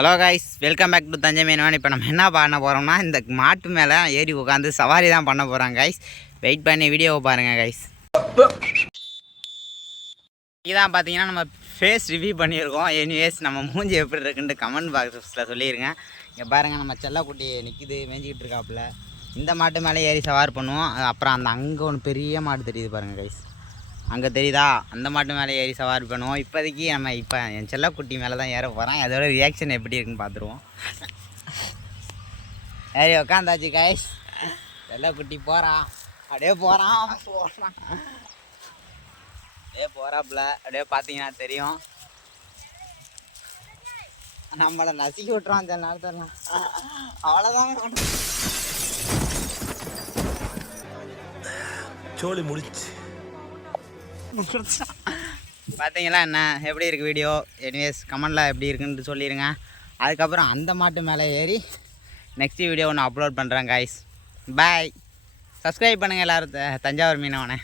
Hello guys, welcome back to Thanjai Meenavan. இப்போ நம்ம என்ன பண்ண போகிறோம்னா, இந்த மாட்டு மேலே ஏறி உட்காந்து சவாரி தான் பண்ண போகிறோம் கைஸ். வெயிட் பண்ணி வீடியோவை பாருங்கள் கைஸ். இதான் பார்த்தீங்கன்னா நம்ம ஃபேஸ் ரிவ்யூ பண்ணியிருக்கோம். எனிவேஸ் நம்ம மூஞ்சி எப்படி இருக்குன்ட்டு கமெண்ட் பாக்ஸில் சொல்லிடுங்க. இங்கே பாருங்கள், நம்ம செல்லக்குட்டி நிற்கிது, மேய்ஞ்சிக்கிட்டு இருக்காப்புல. இந்த மாட்டு மேலே ஏறி சவாரி பண்ணுவோம். அப்புறம் அந்த அங்கே ஒன்று பெரிய மாடு தெரியுது பாருங்கள் கைஸ், அங்கே தெரியுதா, அந்த மாட்டு மேலே ஏறி சவாரி பண்ணுவோம். இப்போதைக்கு நம்ம என் செல்லக்குட்டி மேலே தான் ஏற போகிறோம். அதோட ரியாக்ஷன் எப்படி இருக்குன்னு பார்த்துருவோம். ஏறி உக்காந்தாச்சு கைஸ். செல்லக்குட்டி போகிறான், அப்படியே போகிறான் அப்படியே போகிறாப்புல. அப்படியே பார்த்தீங்கன்னா தெரியும், நம்மளை நசுக்கி விட்டுருவான் சில நேரத்தில். அவ்வளோதான், சோழி முடிச்சு. பார்த்தீங்களா என்ன எப்படி இருக்குது வீடியோ? எனிவேஸ் கமெண்டில் எப்படி இருக்குன்னு சொல்லிடுங்க. அதுக்கப்புறம் அந்த மாட்டு மேலே ஏறி நெக்ஸ்ட் வீடியோ ஒன்று அப்லோட் பண்ணுறேன் கைஸ். பாய். சப்ஸ்கிரைப் பண்ணுங்கள் எல்லோரும் தஞ்சாவூர் மீனவனை.